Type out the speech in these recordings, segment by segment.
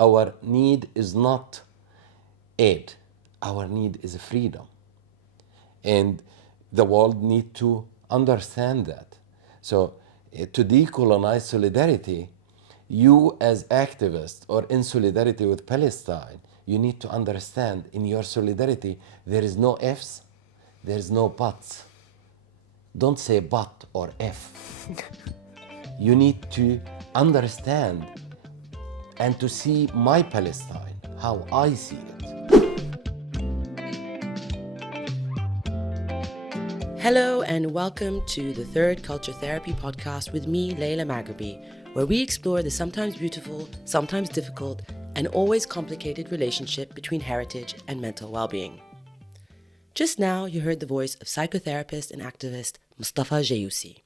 Our need is not aid. Our need is freedom. And the world need to understand that. So to decolonize solidarity, you as activists or in solidarity with Palestine, you need to understand in your solidarity, there is no ifs, there is no buts. Don't say but or if. You need to understand and to see my Palestine, how I see it. Hello and welcome to the third Culture Therapy podcast with me, Layla Maghribi, where we explore the sometimes beautiful, sometimes difficult, and always complicated relationship between heritage and mental well-being. Just now, you heard the voice of psychotherapist and activist Mustafa Jayyousi.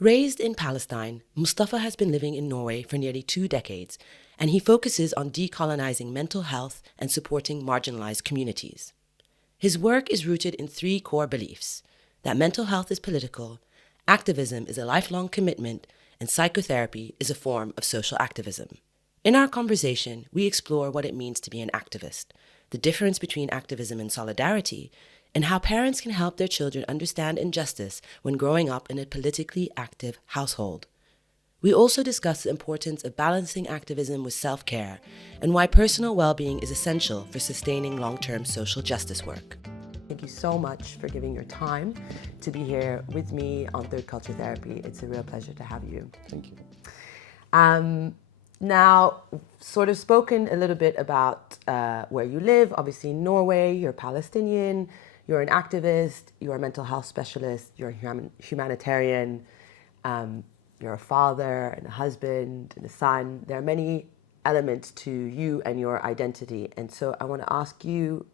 Raised in Palestine, Mustafa has been living in Norway for nearly 2 decades, and he focuses on decolonizing mental health and supporting marginalized communities. His work is rooted in 3 core beliefs: that mental health is political, activism is a lifelong commitment, and psychotherapy is a form of social activism. In our conversation, we explore what it means to be an activist, the difference between activism and solidarity, and how parents can help their children understand injustice when growing up in a politically active household. We also discuss the importance of balancing activism with self-care and why personal well-being is essential for sustaining long-term social justice work. Thank you so much for giving your time to be here with me on Third Culture Therapy. It's a real pleasure to have you. Thank you. Now, sort of spoken a little bit about where you live. Obviously, in Norway, you're Palestinian, you're an activist, you're a mental health specialist, you're a humanitarian, you're a father and a husband and a son. There are many elements to you and your identity. And so I want to ask you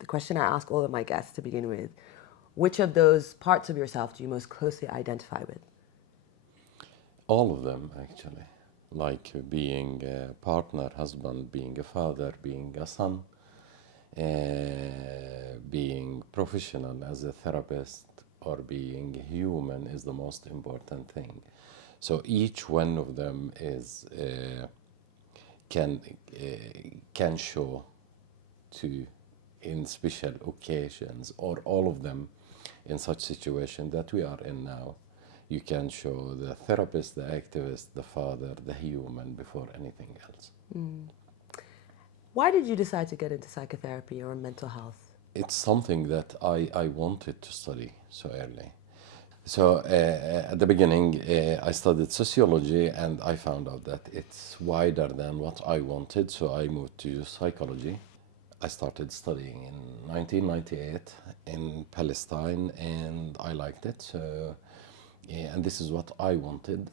the question I ask all of my guests to begin with: which of those parts of yourself do you most closely identify with? All of them, actually. Like being a partner, husband, being a father, being a son, being professional as a therapist, or being human is the most important thing. So each one of them is can show to in special occasions, or all of them in such situation that we are in now. You can show the therapist, the activist, the father, the human before anything else. Why did you decide to get into psychotherapy or mental health? It's something that I wanted to study so early. So at the beginning, I studied sociology, and I found out that it's wider than what I wanted, so I moved to psychology. I started studying in 1998 in Palestine, and I liked it. So, and this is what I wanted.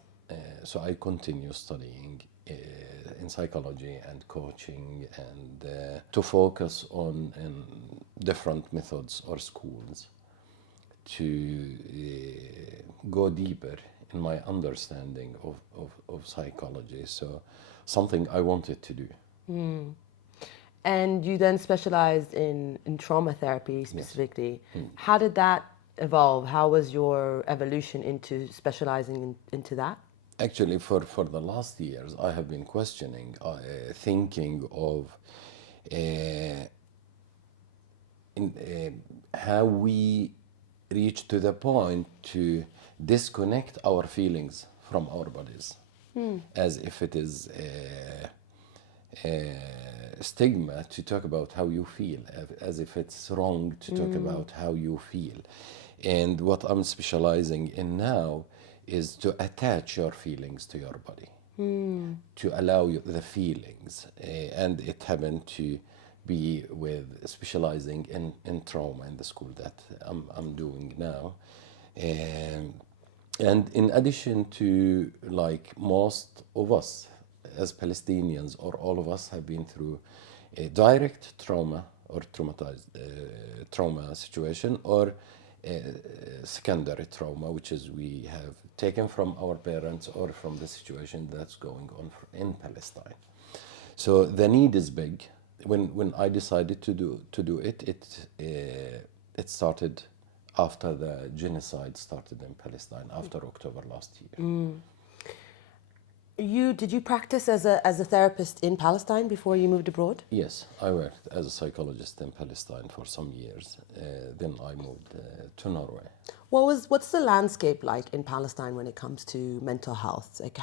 So I continue studying in psychology and coaching, and to focus on different methods or schools to go deeper in my understanding of psychology. So something I wanted to do. And you then specialized in trauma therapy specifically. Yes. How did that evolve? How was your evolution into specializing into that? Actually, for the last years, I have been questioning, thinking of how we reach to the point to disconnect our feelings from our bodies, as if it is a stigma to talk about how you feel, as if it's wrong to talk about how you feel. And what I'm specializing in now is to attach your feelings to your body, to allow you the feelings. And it happened to be with specializing in trauma in the school that I'm doing now. And in addition to, like most of us as Palestinians, or all of us have been through a direct trauma or traumatized trauma situation, or secondary trauma, which is we have taken from our parents or from the situation that's going on in Palestine. So the need is big. When I decided to do it, it started after the genocide started in Palestine, after October last year. Did you practice as a therapist in Palestine before you moved abroad? Yes, I worked as a psychologist in Palestine for some years. Then I moved to Norway. What's the landscape like in Palestine when it comes to mental health? Like,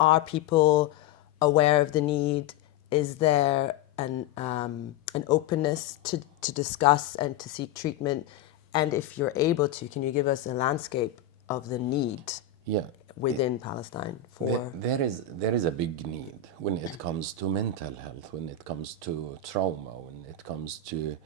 are people aware of the need? Is there an openness to discuss and to seek treatment? And if you're able to, can you give us a landscape of the need Yeah, within Palestine for? there is a big need when it comes to mental health, when it comes to trauma, when it comes to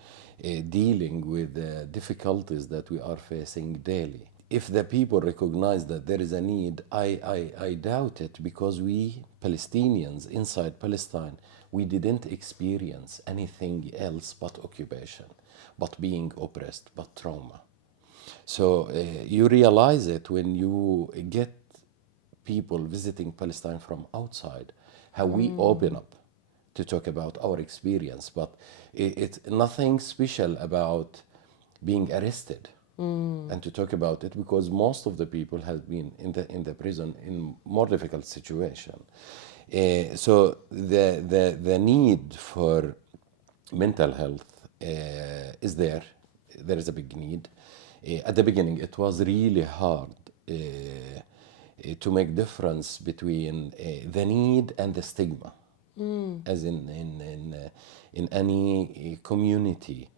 dealing with the difficulties that we are facing daily. If the people recognize that there is a need, I doubt it, because we Palestinians inside Palestine, we didn't experience anything else but occupation, but being oppressed, but trauma. So you realize it when you get people visiting Palestine from outside, how we open up to talk about our experience. But it's nothing special about being arrested and to talk about it, because most of the people have been in the prison in more difficult situation. So the need for mental health is there. There is a big need. At the beginning, it was really hard to make difference between the need and the stigma, as in any community.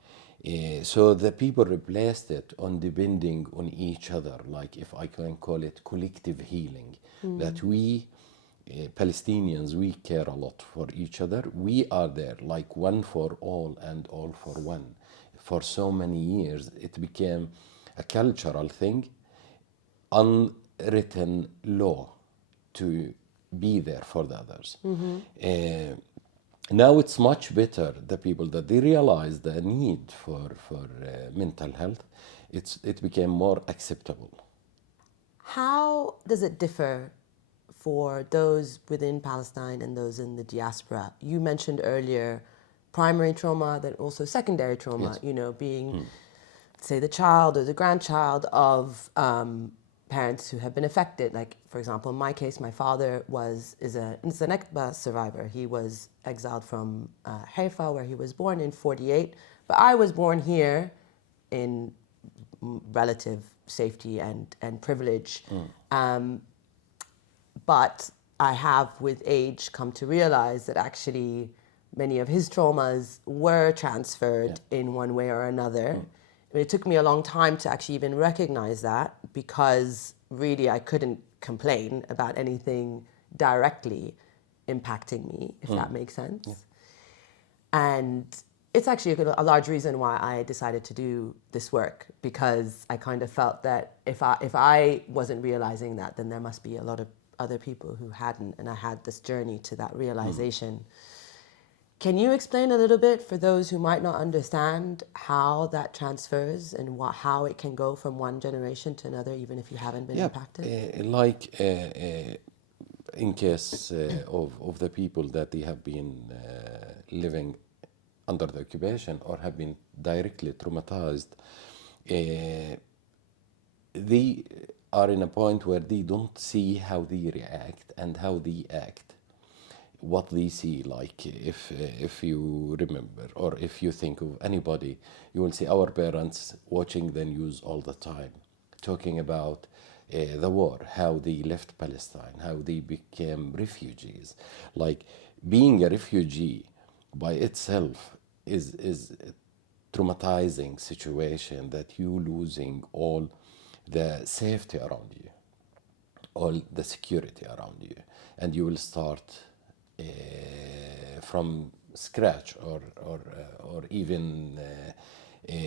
So the people replaced it on depending on each other, like, if I can call it, collective healing, that we Palestinians, we care a lot for each other. We are there, like one for all and all for one. For so many years, it became a cultural thing, unwritten law to be there for the others. Now it's much better, the people, that they realize the need for mental health. It became more acceptable. How does it differ for those within Palestine and those in the diaspora? You mentioned earlier primary trauma, then also secondary trauma, Yes. you know, being, say, the child or the grandchild of parents who have been affected. Like, for example, in my case, my father is a Nakba survivor. He was exiled from Haifa, where he was born in 1948. But I was born here in relative safety and privilege. But I have, with age, come to realize that actually many of his traumas were transferred in one way or another. It took me a long time to actually even recognize that, because really I couldn't complain about anything directly impacting me, if that makes sense. Yeah. And it's actually a large reason why I decided to do this work, because I kind of felt that if I wasn't realizing that, then there must be a lot of other people who hadn't, and I had this journey to that realization. Can you explain a little bit, for those who might not understand, how that transfers and how it can go from one generation to another, even if you haven't been impacted? In case of the people that they have been living under the occupation or have been directly traumatized, they are in a point where they don't see how they react and how they act. What they see, like, if you remember, or if you think of anybody, you will see our parents watching the news all the time, talking about the war, how they left Palestine, how they became refugees. Like, being a refugee by itself is a traumatizing situation, that you losing all the safety around you, all the security around you, and you will start from scratch, or even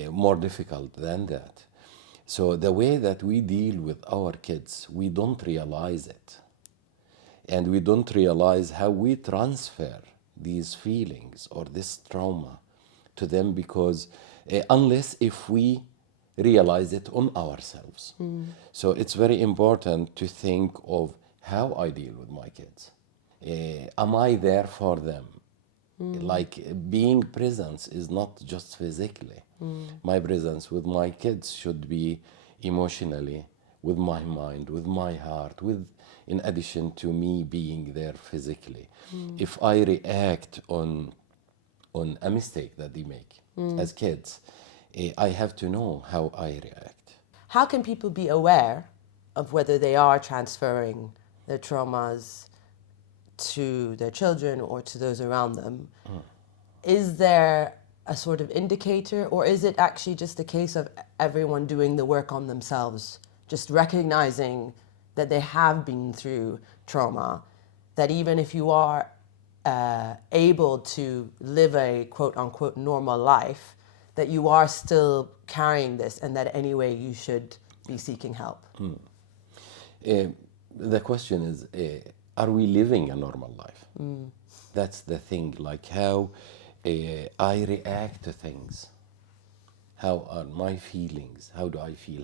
more difficult than that. So the way that we deal with our kids, we don't realize it. And we don't realize how we transfer these feelings or this trauma to them, because unless if we realize it on ourselves. So it's very important to think of how I deal with my kids. Am I there for them? Like, being present is not just physically. My presence with my kids should be emotionally, with my mind, with my heart, with, in addition to me being there physically. If I react on a mistake that they make as kids, I have to know how I react. How can people be aware of whether they are transferring their traumas to their children or to those around them? Is there a sort of indicator, or is it actually just a case of everyone doing the work on themselves, just recognizing that they have been through trauma, that even if you are able to live a quote-unquote normal life, that you are still carrying this, and that anyway you should be seeking help? The question is, are we living a normal life? That's the thing, like how I react to things. How are my feelings? How do I feel?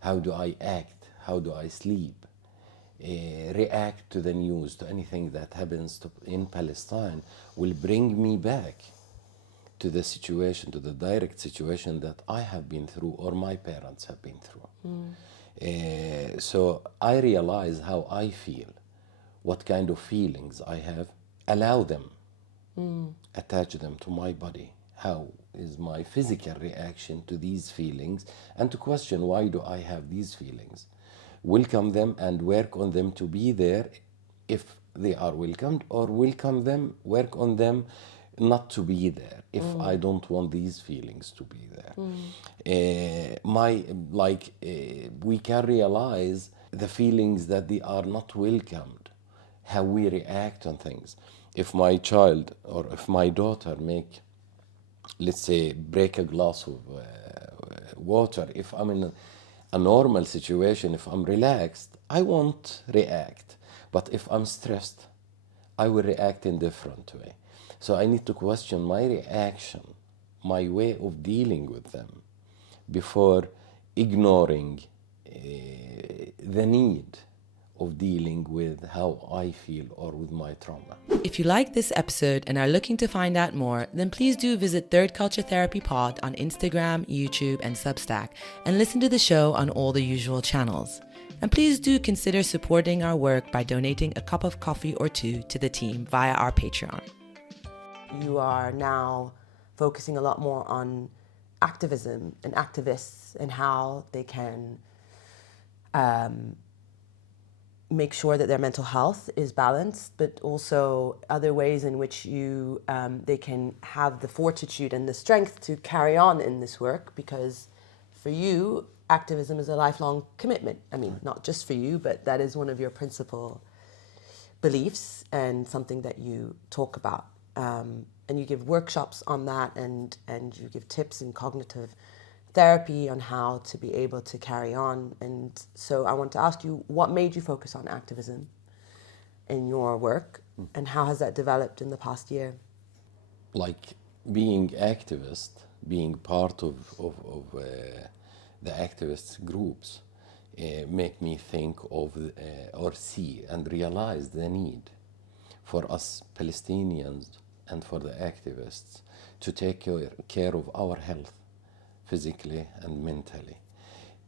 How do I act? How do I sleep? React to the news, to anything that happens in Palestine will bring me back to the situation, to the direct situation that I have been through or my parents have been through. So I realize how I feel, what kind of feelings I have, allow them, attach them to my body. How is my physical reaction to these feelings, and to question, why do I have these feelings? Welcome them and work on them to be there if they are welcomed, or welcome them, work on them not to be there if I don't want these feelings to be there. We can realize the feelings that they are not welcomed, how we react on things. If my child or if my daughter let's say, break a glass of water, if I'm in a normal situation, if I'm relaxed, I won't react. But if I'm stressed, I will react in different way. So I need to question my reaction, my way of dealing with them, before ignoring the need of dealing with how I feel or with my trauma. If you like this episode and are looking to find out more, then please do visit Third Culture Therapy Pod on Instagram, YouTube, and Substack, and listen to the show on all the usual channels. And please do consider supporting our work by donating a cup of coffee or two to the team via our Patreon. You are now focusing a lot more on activism and activists and how they can make sure that their mental health is balanced, but also other ways in which they can have the fortitude and the strength to carry on in this work, because for you, activism is a lifelong commitment. I mean, not just for you, but that is one of your principal beliefs and something that you talk about. And you give workshops on that, and you give tips in cognitive therapy on how to be able to carry on. And so I want to ask you, what made you focus on activism in your work, and how has that developed in the past year? Like being activist, being part of the activist groups, make me think of or see and realize the need for us Palestinians and for the activists to take care of our health, physically and mentally.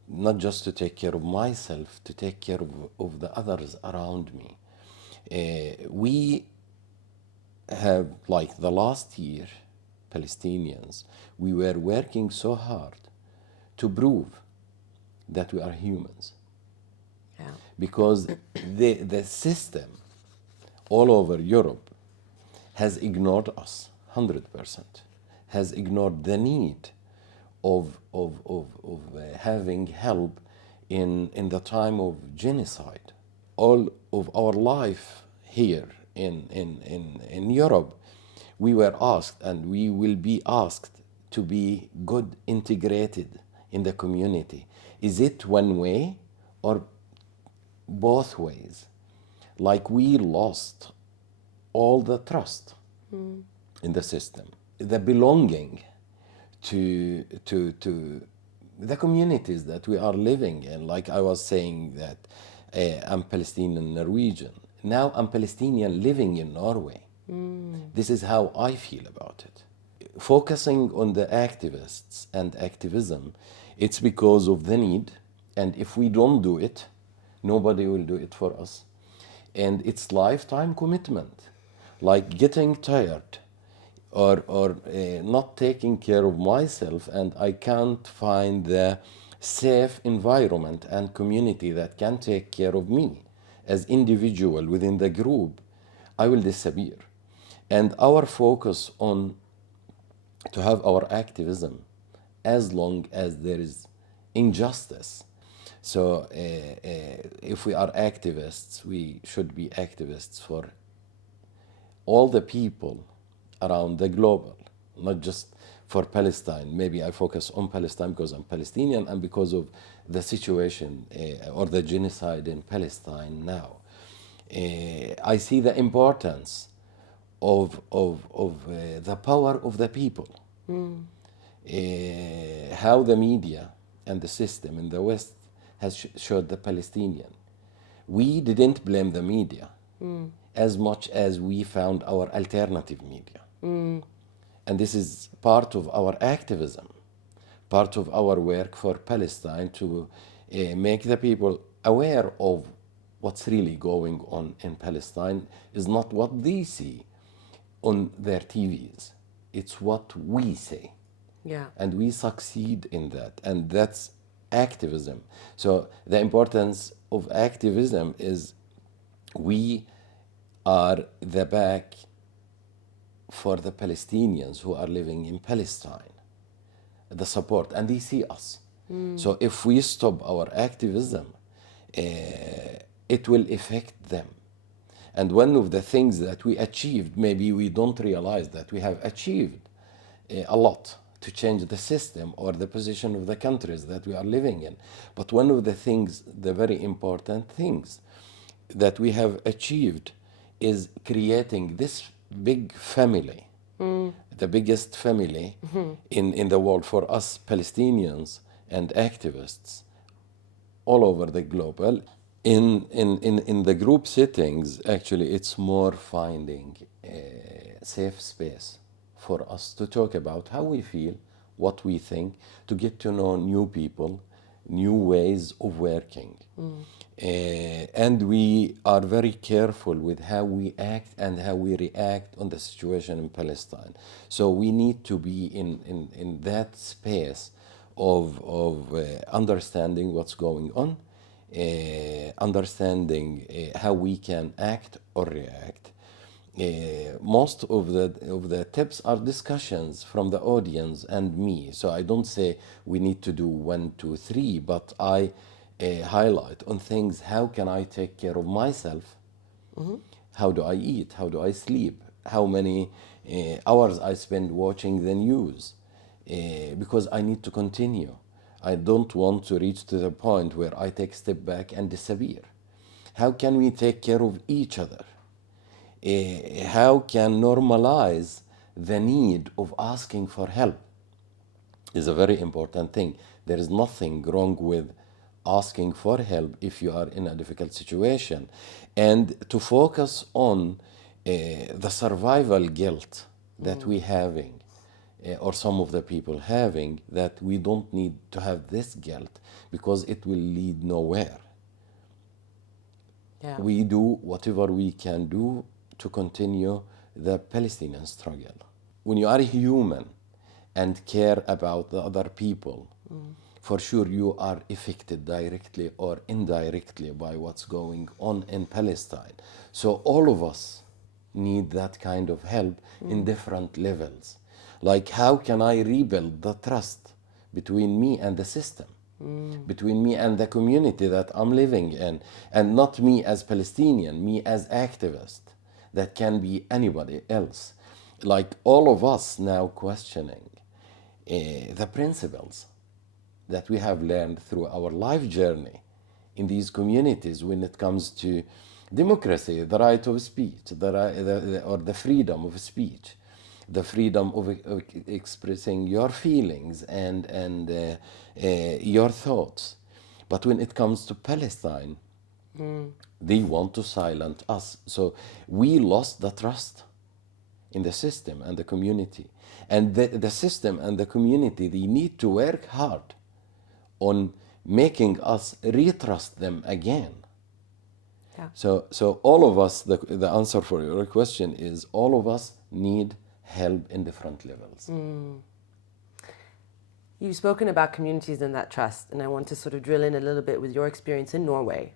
Not just to take care of myself, to take care of the others around me. We have, like the last year, Palestinians, we were working so hard to prove that we are humans. Yeah. Because the system all over Europe has ignored us 100%, has ignored the need of having help in the time of genocide. All of our life here in Europe, we were asked, and we will be asked, to be good integrated in the community. Is it one way or both ways? Like, we lost all the trust in the system, the belonging to the communities that we are living in. Like I was saying that I'm Palestinian Norwegian. Now I'm Palestinian living in Norway. This is how I feel about it. Focusing on the activists and activism, it's because of the need And if we don't do it, nobody will do it for us. And it's lifetime commitment, like getting tired or not taking care of myself, and I can't find the safe environment and community that can take care of me as individual within the group, I will disappear. And our focus on to have our activism as long as there is injustice. So if we are activists, we should be activists for all the people around the global, not just for Palestine. Maybe I focus on Palestine because I'm Palestinian and because of the situation or the genocide in Palestine now. I see the importance of the power of the people. How the media and the system in the West has showed the Palestinian. We didn't blame the media as much as we found our alternative media. And this is part of our activism, part of our work for Palestine to make the people aware of what's really going on in Palestine is not what they see on their TVs. It's what we say. Yeah. And we succeed in that. And that's activism. So the importance of activism is we are the back for the Palestinians who are living in Palestine, the support, and they see us. So if we stop our activism, it will affect them. And one of the things that we achieved, maybe we don't realize that we have achieved a lot to change the system or the position of the countries that we are living in. But one of the things, the very important things that we have achieved is creating this big family, the biggest family in the world for us Palestinians and activists all over the globe. In the group settings, actually, it's more finding a safe space for us to talk about how we feel, what we think, to get to know new people, new ways of working. And we are very careful with how we act and how we react on the situation in Palestine. So we need to be in that space of understanding what's going on, understanding how we can act or react. Most of the tips are discussions from the audience and me. So I don't say we need to do 1, 2, 3, but I highlight on things. How can I take care of myself? How do I eat? How do I sleep? How many hours I spend watching the news? Because I need to continue. I don't want to reach to the point where I take a step back and disappear. How can we take care of each other? How can normalize the need of asking for help is a very important thing. There is nothing wrong with asking for help if you are in a difficult situation. And to focus on the survival guilt that we having, or some of the people having, that we don't need to have this guilt because it will lead nowhere. Yeah. We do whatever we can do to continue the Palestinian struggle. When you are human and care about the other people, for sure you are affected directly or indirectly by what's going on in Palestine. So all of us need that kind of help in different levels. Like, how can I rebuild the trust between me and the system? Between me and the community that I'm living in, and not me as Palestinian, me as activist. That can be anybody else. Like all of us now questioning the principles that we have learned through our life journey in these communities when it comes to democracy, the right of speech, or the freedom of speech, the freedom of expressing your feelings and your thoughts. But when it comes to Palestine, they want to silence us. So we lost the trust in the system and the community. And the system and the community, they need to work hard on making us retrust them again. Yeah. So all of us, the answer for your question is all of us need help in different levels. You've spoken about communities and that trust, and I want to sort of drill in a little bit with your experience in Norway.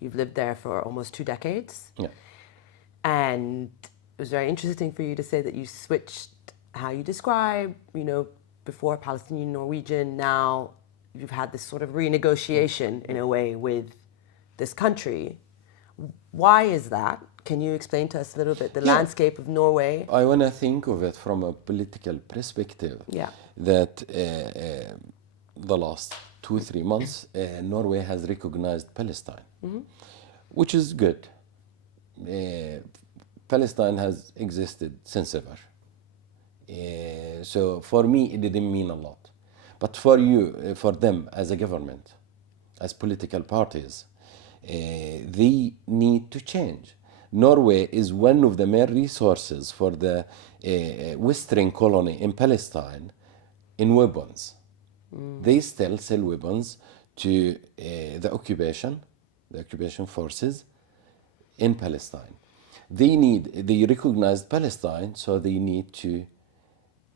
You've lived there for almost 2 decades. Yeah. And it was very interesting for you to say that you switched how you describe, before Palestinian Norwegian, now you've had this sort of renegotiation in a way with this country. Why is that? Can you explain to us a little bit the landscape of Norway? I want to think of it from a political perspective. Yeah. That the last 2-3 months, Norway has recognized Palestine, which is good. Palestine has existed since ever. So for me, it didn't mean a lot. But for you, for them as a government, as political parties, they need to change. Norway is one of the main resources for the Western colony in Palestine in weapons. They still sell weapons to the occupation forces in Palestine. They recognized Palestine, so they need to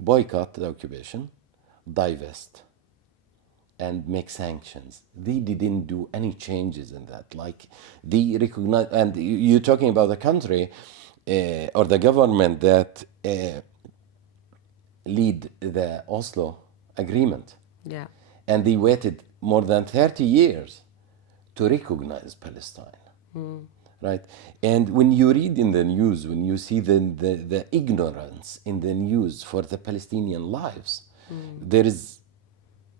boycott the occupation, divest, and make sanctions. They didn't do any changes in that. Like, they recognize, and you're talking about the country or the government that lead the Oslo agreement. Yeah. And they waited more than 30 years to recognize Palestine. Right? And when you read in the news, when you see the ignorance in the news for the Palestinian lives, there is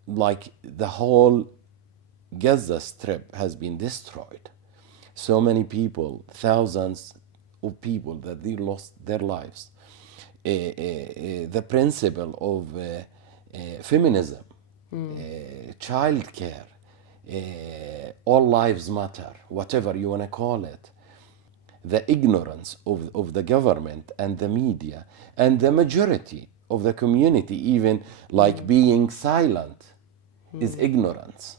like the whole Gaza Strip has been destroyed. So many people, thousands of people that they lost their lives. The principle of feminism, child care, all lives matter, whatever you want to call it. The ignorance of the government and the media and the majority of the community, even like being silent, is ignorance.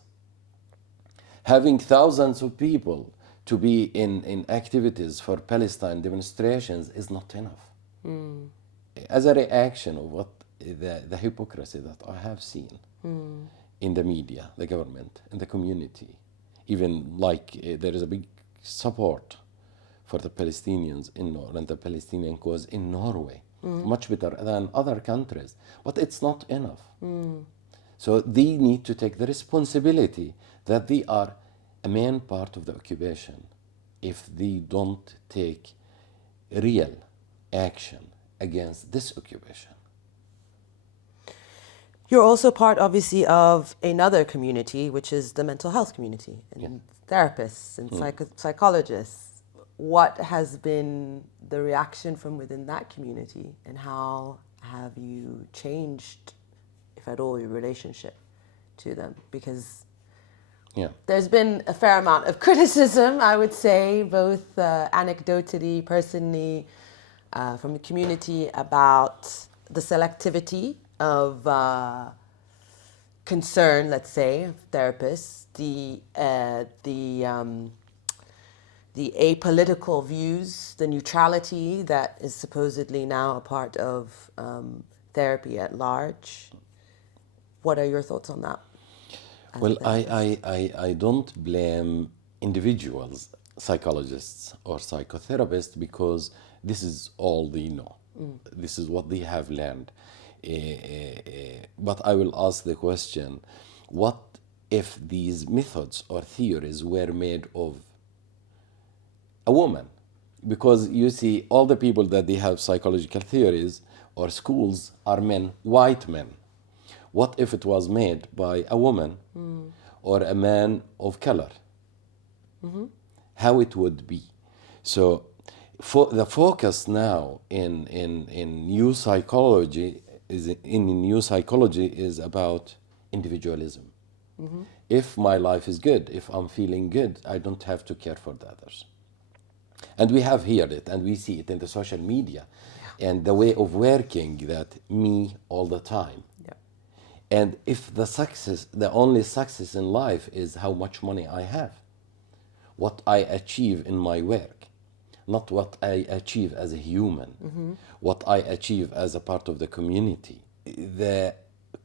Having thousands of people to be in activities for Palestine demonstrations is not enough. As a reaction of what the hypocrisy that I have seen in the media, the government, and the community, even like there is a big support for the Palestinians and the Palestinian cause in Norway, much better than other countries, but it's not enough. So they need to take the responsibility that they are a main part of the occupation if they don't take real action against this occupation. You're also part, obviously, of another community, which is the mental health community, and therapists and psychologists. What has been the reaction from within that community, and how have you changed, if at all, your relationship to them? Because there's been a fair amount of criticism, I would say, both anecdotally, personally, from the community about the selectivity of concern, let's say, of therapists, the apolitical views, the neutrality that is supposedly now a part of therapy at large. What are your thoughts on that? Well, I don't blame individuals, psychologists or psychotherapists, because this is all they know. This is what they have learned. But I will ask the question, what if these methods or theories were made of a woman? Because you see, all the people that they have psychological theories or schools are men, white men. What if it was made by a woman or a man of color? How it would be? So the focus now in new psychology is about individualism. If my life is good, if I'm feeling good, I don't have to care for the others. And we have heard it, and we see it in the social media and the way of working, that me all the time. And if the success, the only success in life is how much money I have, what I achieve in my work, not what I achieve as a human, what I achieve as a part of the community. The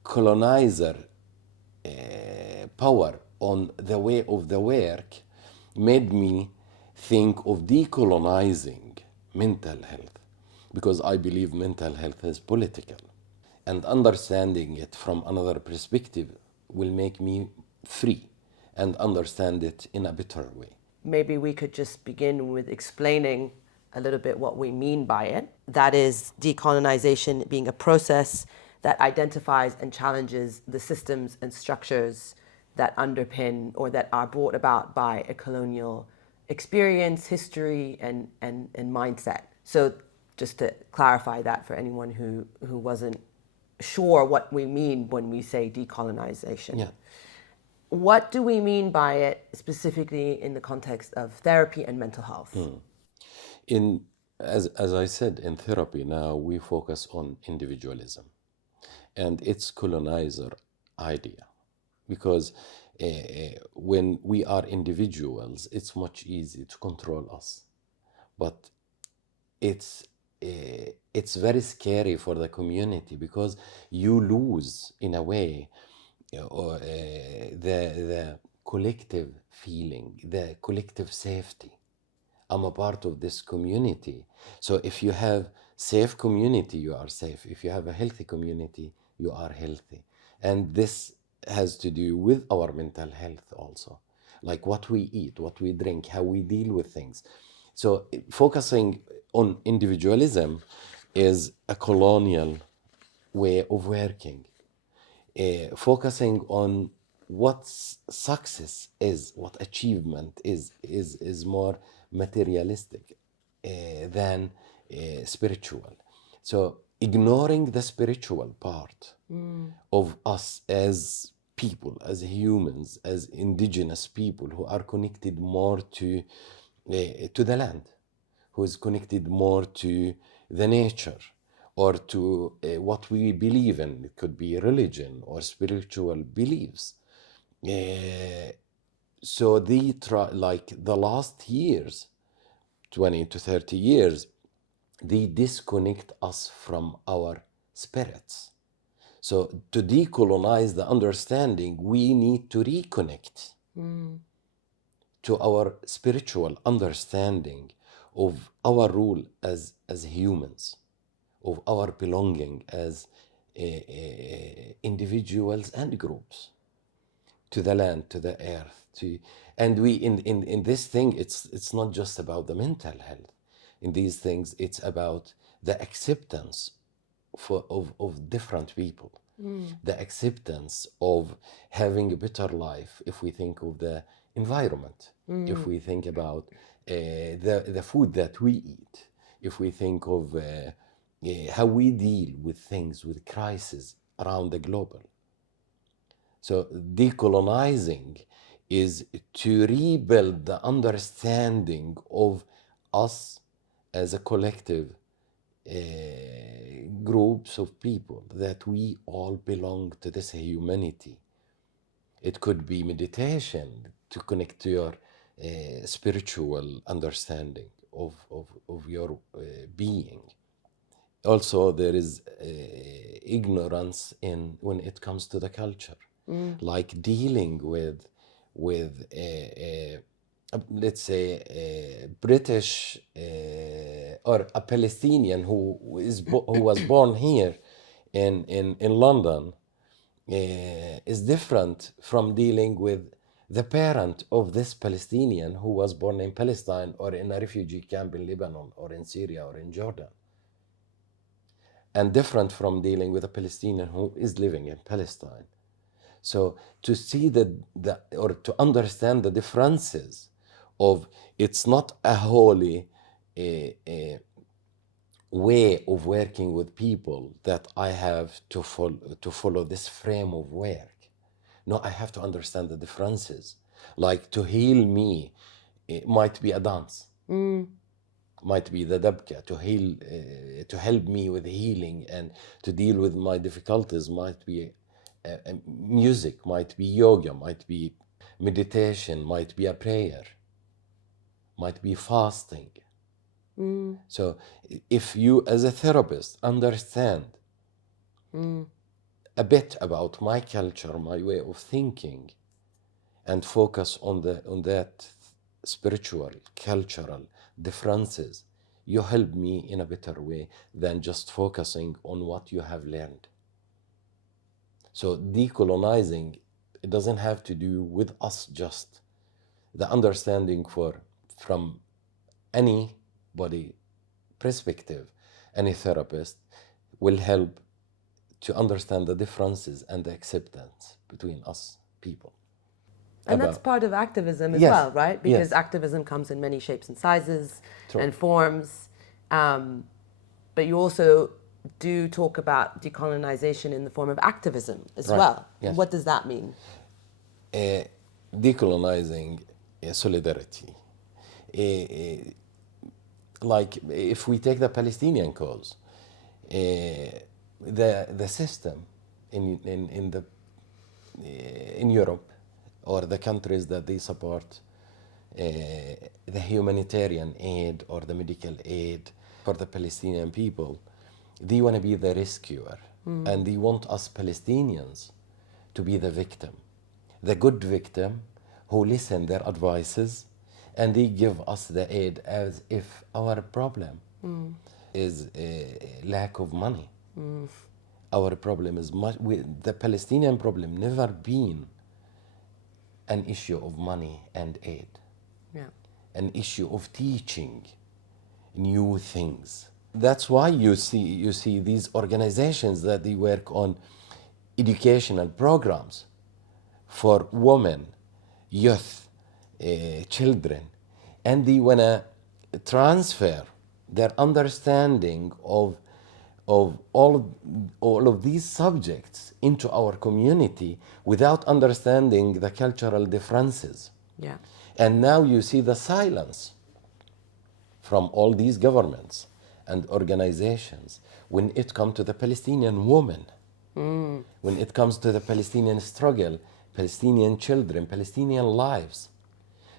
colonizer power on the way of the work made me think of decolonizing mental health, because I believe mental health is political. And understanding it from another perspective will make me free and understand it in a better way. Maybe we could just begin with explaining a little bit what we mean by it. That is, decolonization being a process that identifies and challenges the systems and structures that underpin or that are brought about by a colonial experience, history, and mindset. So just to clarify that for anyone who wasn't sure what we mean when we say decolonization. Yeah. What do we mean by it specifically in the context of therapy and mental health? As I said, in therapy now we focus on individualism and its colonizer idea, because when we are individuals, it's much easier to control us, but it's very scary for the community, because you lose in a way the collective feeling, the collective safety. I'm a part of this community. So if you have safe community, you are safe. If you have a healthy community, you are healthy. And this has to do with our mental health also, like what we eat, what we drink, how we deal with things. So focusing on individualism is a colonial way of working. Focusing on what success is, what achievement is more materialistic than spiritual. So ignoring the spiritual part of us as people, as humans, as indigenous people who are connected more to the land, who is connected more to the nature, or to what we believe in. It could be religion or spiritual beliefs. So they try, like the last years, 20 to 30 years, they disconnect us from our spirits. So to decolonize the understanding, we need to reconnect to our spiritual understanding of our role as humans, of our belonging as individuals and groups, to the land, to the earth, and we in this thing, it's not just about the mental health. In these things, it's about the acceptance of different people, the acceptance of having a better life. If we think of the environment, if we think about the food that we eat, if we think of how we deal with things, with crises around the global. So decolonizing is to rebuild the understanding of us as a collective groups of people, that we all belong to this humanity. It could be meditation to connect to your spiritual understanding of your being. Also, there is ignorance in when it comes to the culture, like dealing with let's say a British or a Palestinian who was born here in London is different from dealing with the parent of this Palestinian who was born in Palestine or in a refugee camp in Lebanon or in Syria or in Jordan. And different from dealing with a Palestinian who is living in Palestine. So to see or to understand the differences of, it's not a holy way of working with people that I have to follow this frame of work. No, I have to understand the differences. Like to heal me, it might be a dance. Might be the dabka, to heal, to help me with healing and to deal with my difficulties, might be music, might be yoga, might be meditation, might be a prayer, might be fasting. So if you as a therapist understand a bit about my culture, my way of thinking, and focus on that spiritual, cultural differences, you help me in a better way than just focusing on what you have learned. So decolonizing, it doesn't have to do with us just. The understanding from anybody perspective, any therapist will help to understand the differences and the acceptance between us people. And that's part of activism as Yes, well, right? Because yes. activism comes in many shapes and sizes True. and forms. But you also do talk about decolonization in the form of activism as Right, well. yes. What does that mean? Decolonizing solidarity. Like if we take the Palestinian cause, the system in Europe or the countries that they support the humanitarian aid or the medical aid for the Palestinian people, they want to be the rescuer, and they want us Palestinians to be the victim, the good victim who listen their advices, and they give us the aid as if our problem is lack of money. Our problem is the Palestinian problem never been an issue of money and aid. Yeah. An issue of teaching new things. That's why you see these organizations that they work on educational programs for women, youth, children, and they want to transfer their understanding of all of these subjects into our community without understanding the cultural differences. Yeah. And now you see the silence from all these governments and organizations when it comes to the Palestinian woman, when it comes to the Palestinian struggle, Palestinian children, Palestinian lives,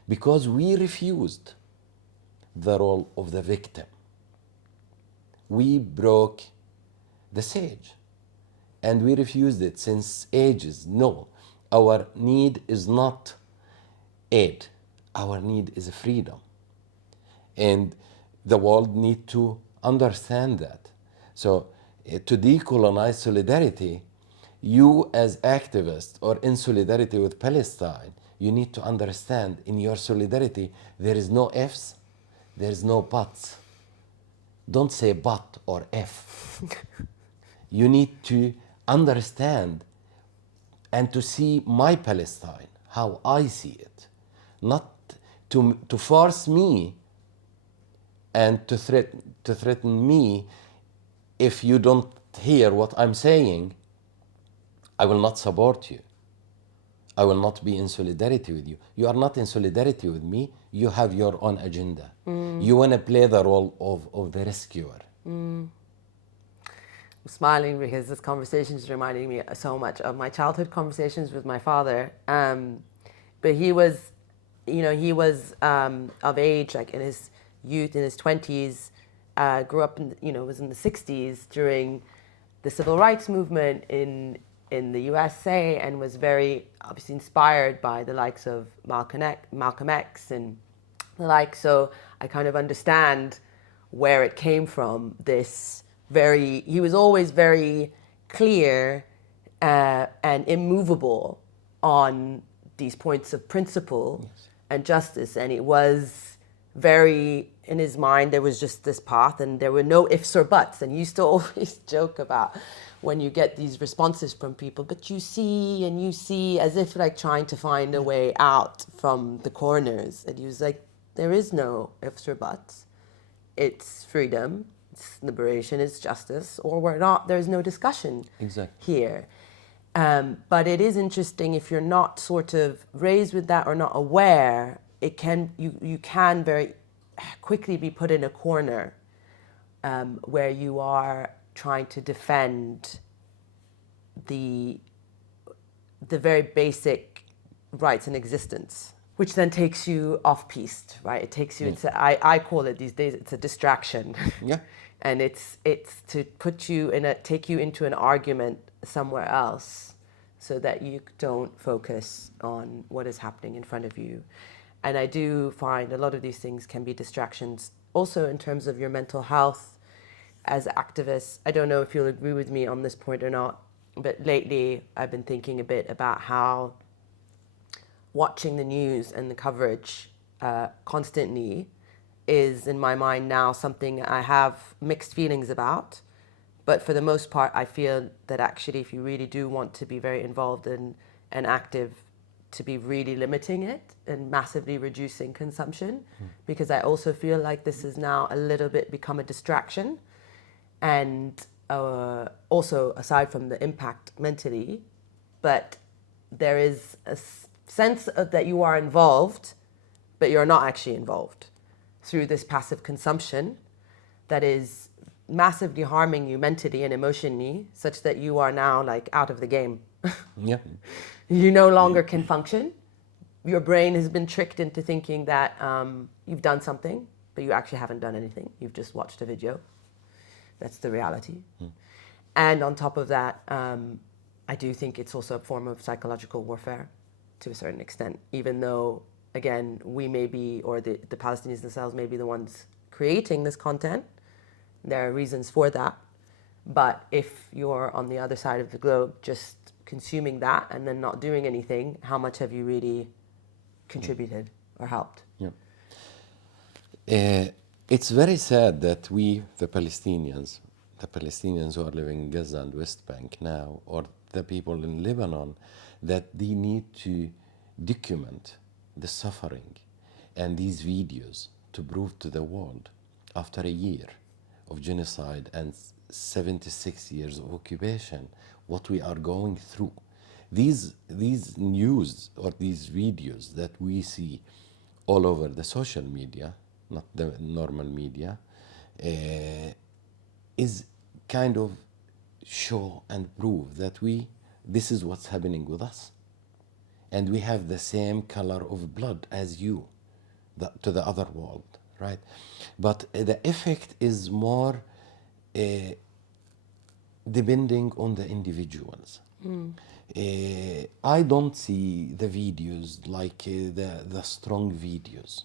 because we refused the role of the victim. We broke the siege and we refused it since ages. No, our need is not aid. Our need is freedom. And the world need to understand that. So to decolonize solidarity, you as activists or in solidarity with Palestine, you need to understand in your solidarity, there is no ifs, there is no buts. Don't say but or if. You need to understand and to see my Palestine, how I see it. Not to force me and to threaten me. If you don't hear what I'm saying, I will not support you. I will not be in solidarity with you. You are not in solidarity with me. You have your own agenda. You want to play the role of the rescuer. I'm smiling because this conversation is reminding me so much of my childhood conversations with my father. But he was, of age, like in his youth, in his 20s, grew up was in the 60s during the civil rights movement in the USA, and was very obviously inspired by the likes of Malcolm X and the like. So I kind of understand where it came from. He was always very clear and immovable on these points of principle. Yes. And justice, and it was very, in his mind, there was just this path and there were no ifs or buts. And you used to always joke about when you get these responses from people, but you see as if like trying to find a way out from the corners. And he was like, there is no ifs or buts. It's freedom, it's liberation, it's justice, or we're not, there's no discussion here. But it is interesting if you're not sort of raised with that or not aware, you can very quickly be put in a corner where you are trying to defend the the very basic rights in existence, which then takes you off piste, right? It takes you, I call it these days, it's a distraction. Yeah. And it's to put you take you into an argument somewhere else so that you don't focus on what is happening in front of you. And I do find a lot of these things can be distractions also in terms of your mental health as activists. I don't know if you'll agree with me on this point or not, but lately I've been thinking a bit about how watching the news and the coverage constantly is, in my mind now, something I have mixed feelings about. But for the most part, I feel that actually if you really do want to be very involved and active, to be really limiting it and massively reducing consumption, because I also feel like this has now a little bit become a distraction. And also, aside from the impact mentally, but there is a sense of that you are involved, but you're not actually involved through this passive consumption that is massively harming you mentally and emotionally, such that you are now like out of the game. Yeah. You no longer can function. Your brain has been tricked into thinking that you've done something, but you actually haven't done anything. You've just watched a video. That's the reality. And on top of that, I do think it's also a form of psychological warfare to a certain extent, even though, again, we may be, or the Palestinians themselves may be the ones creating this content. There are reasons for that. But if you're on the other side of the globe just consuming that and then not doing anything, how much have you really contributed or helped? Yeah. It's very sad that we, the Palestinians who are living in Gaza and West Bank now, or the people in Lebanon, that they need to document the suffering and these videos to prove to the world, after a year of genocide and 76 years of occupation, what we are going through. These news or these videos that we see all over the social media, not the normal media, is kind of show and prove that this is what's happening with us. And we have the same color of blood as you, to the other world, right? But the effect is more depending on the individuals. I don't see the videos like the strong videos.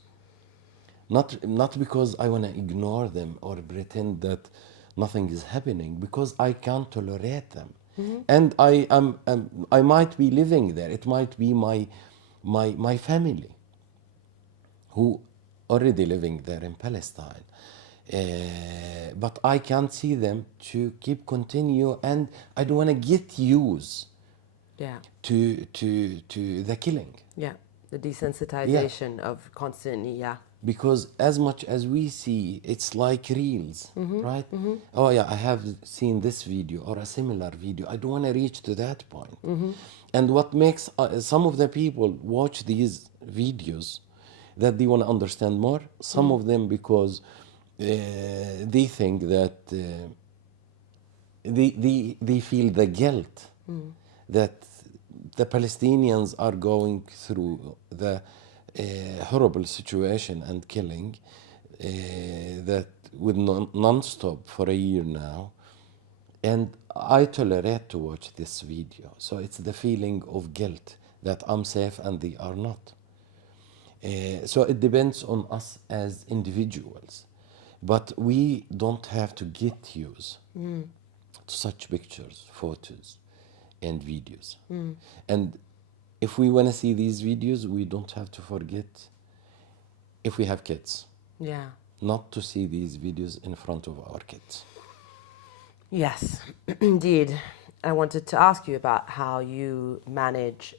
Not because I want to ignore them or pretend that nothing is happening, because I can't tolerate them. And I might be living there. It might be my family who already living there in Palestine. But I can't see them to continue, and I don't want to get used to the killing. Yeah, the desensitization of constantly, Because as much as we see, it's like reels, right? Oh yeah, I have seen this video or a similar video. I don't want to reach to that point. And what makes some of the people watch these videos, that they want to understand more. Some of them because they think that they feel the guilt that the Palestinians are going through the horrible situation and killing that with non-stop for a year now. And I tolerate to watch this video. So it's the feeling of guilt that I'm safe and they are not. So it depends on us as individuals. But we don't have to get used to such pictures, photos, and videos. And if we want to see these videos, we don't have to forget, if we have kids, not to see these videos in front of our kids. Yes, indeed. I wanted to ask you about how you manage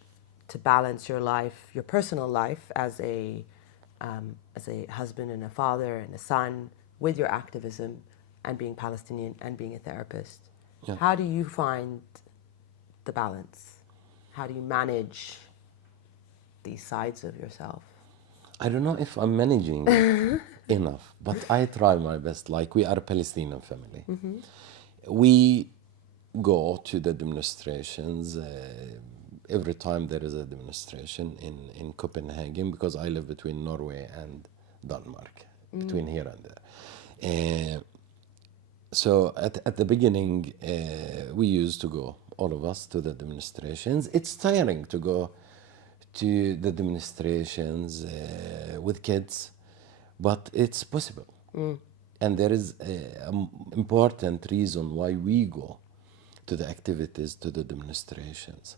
to balance your life, your personal life as a husband and a father and a son, with your activism and being Palestinian and being a therapist. Yeah. How do you find the balance? How do you manage these sides of yourself? I don't know if I'm managing enough, but I try my best. Like, we are a Palestinian family. We go to the demonstrations every time there is a demonstration in Copenhagen, because I live between Norway and Denmark, between here and there. So at the beginning, we used to go, all of us, to the demonstrations. It's tiring to go to the demonstrations with kids, but it's possible. And there is an important reason why we go to the activities, to the demonstrations.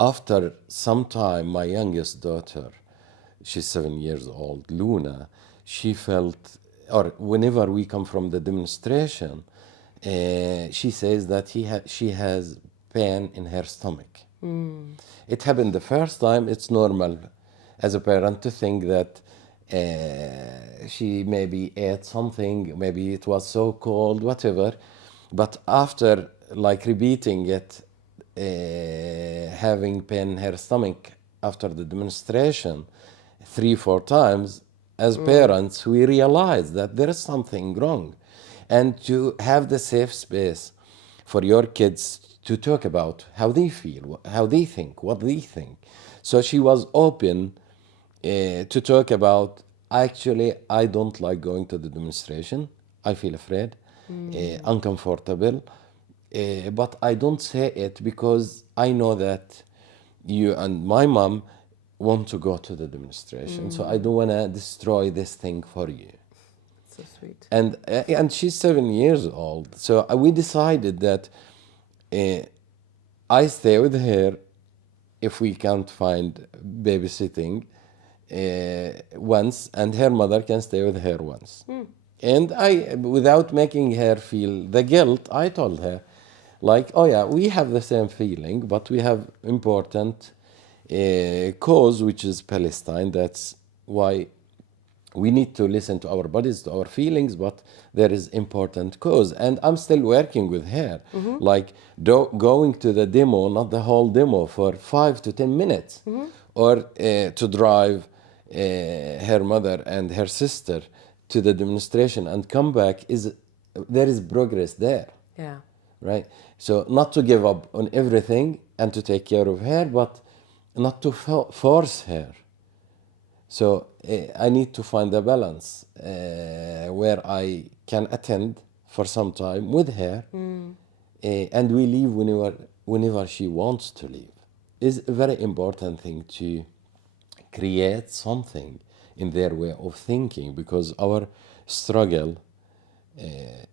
After some time, my youngest daughter, she's 7 years old, Luna, she felt, or whenever we come from the demonstration, she says that she has pain in her stomach. It happened the first time. It's normal as a parent to think that she maybe ate something, maybe it was so cold, whatever. But after like repeating it, having pain in her stomach after the demonstration 3-4 times, as parents, we realize that there is something wrong. And to have the safe space for your kids to talk about how they feel, how they think, what they think. So she was open to talk about, actually, I don't like going to the demonstration. I feel afraid, uncomfortable. But I don't say it because I know that you and my mom want to go to the demonstration. So I don't want to destroy this thing for you. So sweet. And she's 7 years old. So we decided that I stay with her if we can't find babysitting once, and her mother can stay with her once. And I, without making her feel the guilt, I told her, like, oh yeah, we have the same feeling, but we have important cause, which is Palestine. That's why we need to listen to our bodies, to our feelings, but there is important cause. And I'm still working with her, like going to the demo, not the whole demo, for 5 to 10 minutes, or to drive her mother and her sister to the demonstration and come back. There is progress there. Yeah. Right? So not to give up on everything and to take care of her, but not to force her. So I need to find a balance where I can attend for some time with her, and we leave whenever she wants to leave. It's a very important thing to create something in their way of thinking, because our struggle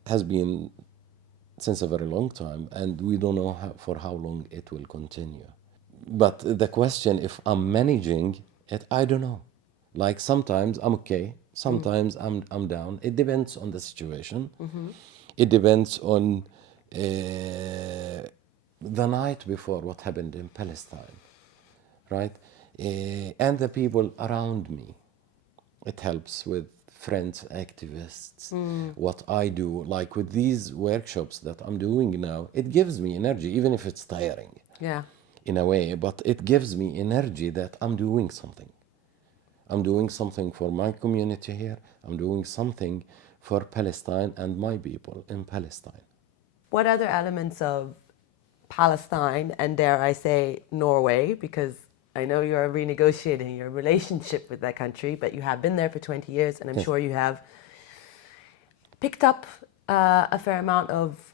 has been since a very long time, and we don't know for how long it will continue. But the question, if I'm managing it, I don't know. Like sometimes I'm okay, sometimes I'm down. It depends on the situation. It depends on the night before what happened in Palestine, right? And the people around me. It helps with friends, activists, what I do, like with these workshops that I'm doing now. It gives me energy, even if it's tiring. Yeah. In a way, but it gives me energy that I'm doing something. I'm doing something for my community here. I'm doing something for Palestine and my people in Palestine. What other elements of Palestine, and dare I say Norway, because I know you're renegotiating your relationship with that country, but you have been there for 20 years, and I'm sure you have picked up a fair amount of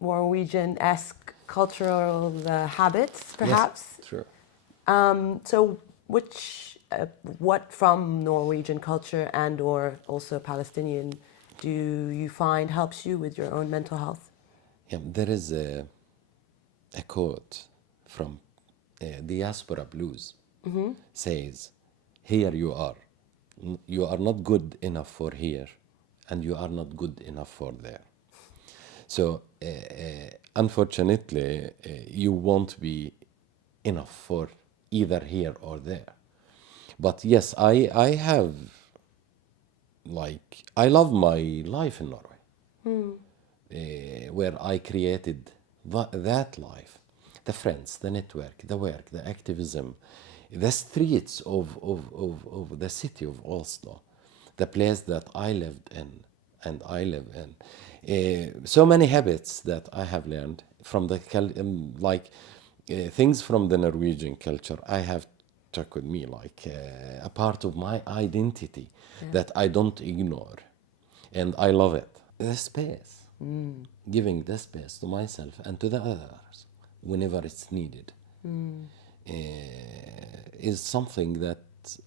Norwegian-esque cultural habits, perhaps. Yes, sure. So what from Norwegian culture and or also Palestinian do you find helps you with your own mental health? Yeah, there is a quote from Diaspora Blues. Says, here you are. You are not good enough for here, and you are not good enough for there. So, unfortunately, you won't be enough for either here or there. But yes, I have, like, I love my life in Norway, where I created that life. The friends, the network, the work, the activism, the streets of the city of Oslo, the place that I lived in and I live in. So many habits that I have learned from the, like, things from the Norwegian culture I have took with me, like a part of my identity that I don't ignore. And I love it. The space, giving the space to myself and to the others whenever it's needed, is something that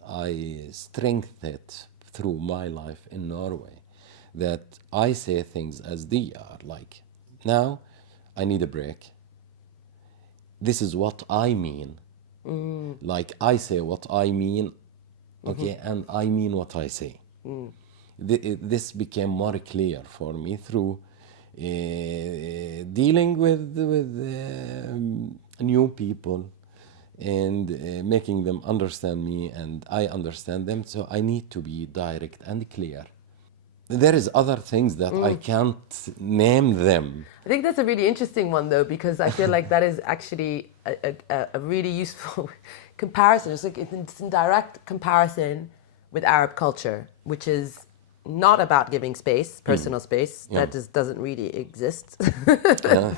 I strengthened through my life in Norway. That I say things as they are, like, now I need a break. This is what I mean. Like, I say what I mean, okay, and I mean what I say. This became more clear for me through dealing with new people and making them understand me and I understand them. So I need to be direct and clear. There is other things that I can't name them. I think that's a really interesting one, though, because I feel like that is actually a really useful comparison. It's like it's in direct comparison with Arab culture, which is not about giving space, personal space. That just doesn't really exist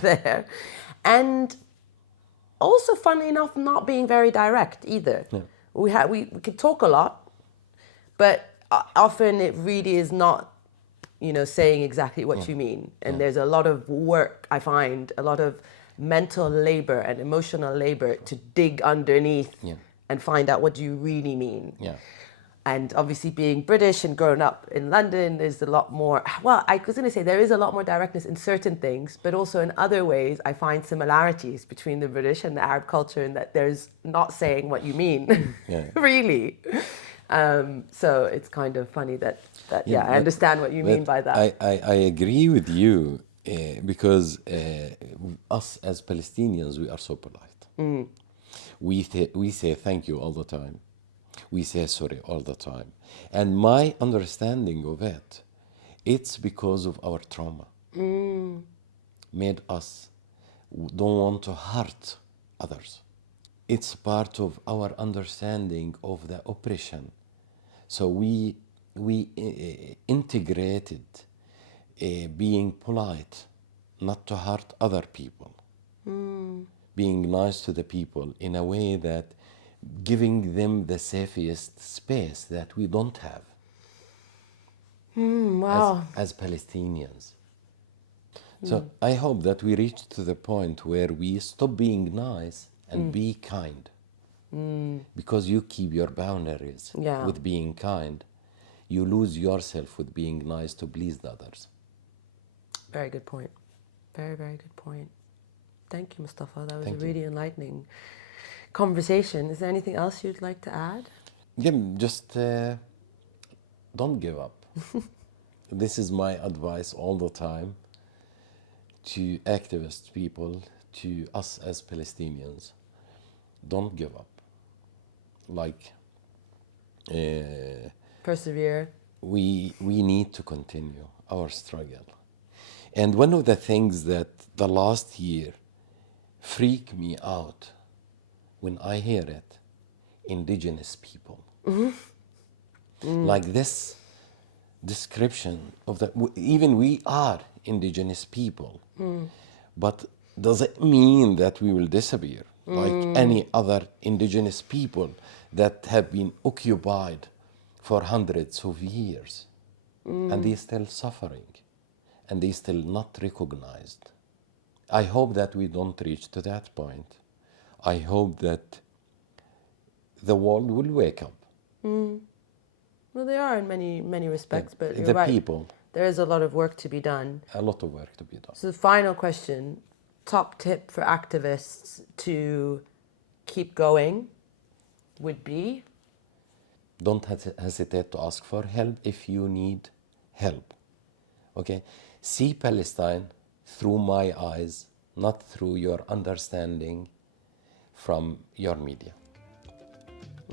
there. And also, funnily enough, not being very direct either. Yeah. We could talk a lot, but often it really is not, saying exactly what you mean. And there's a lot of work, I find, a lot of mental labor and emotional labor to dig underneath and find out what do you really mean. Yeah. And obviously being British and growing up in London, there's a lot more, well, I was going to say there is a lot more directness in certain things, but also in other ways, I find similarities between the British and the Arab culture in that there's not saying what you mean, really. So it's kind of funny that I understand what you mean by that. I agree with you because us as Palestinians, we are so polite. We say thank you all the time. We say sorry all the time. And my understanding of it, it's because of our trauma. Made us don't want to hurt others. It's part of our understanding of the oppression. So we integrated being polite, not to hurt other people. Being nice to the people in a way that giving them the safest space that we don't have as Palestinians. So I hope that we reach to the point where we stop being nice and be kind. Because you keep your boundaries with being kind. You lose yourself with being nice to please the others. Very good point. Very, very good point. Thank you, Mustafa. That was a really enlightening conversation. Is there anything else you'd like to add? Yeah, just don't give up. This is my advice all the time to activist people, to us as Palestinians. Don't give up. Like, persevere. We need to continue our struggle. And one of the things that the last year freaked me out when I hear it, indigenous people. Like this description of that, even we are indigenous people. But does it mean that we will disappear like any other indigenous people that have been occupied for hundreds of years? And they're still suffering and they're still not recognized. I hope that we don't reach to that point. I hope that the world will wake up. Well, they are in many respects, but you're the right. people. There is a lot of work to be done. A lot of work to be done. So the final question, top tip for activists to keep going would be? Don't hesitate to ask for help if you need help. Okay? See Palestine through my eyes, not through your understanding from your media.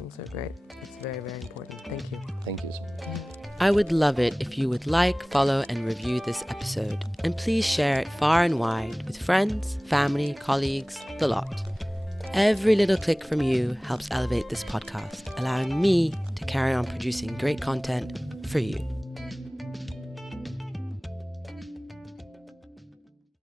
So great. It's very, very important. Thank you. Thank you so much. I would love it if you would like, follow, and review this episode. And please share it far and wide with friends, family, colleagues, the lot. Every little click from you helps elevate this podcast, allowing me to carry on producing great content for you.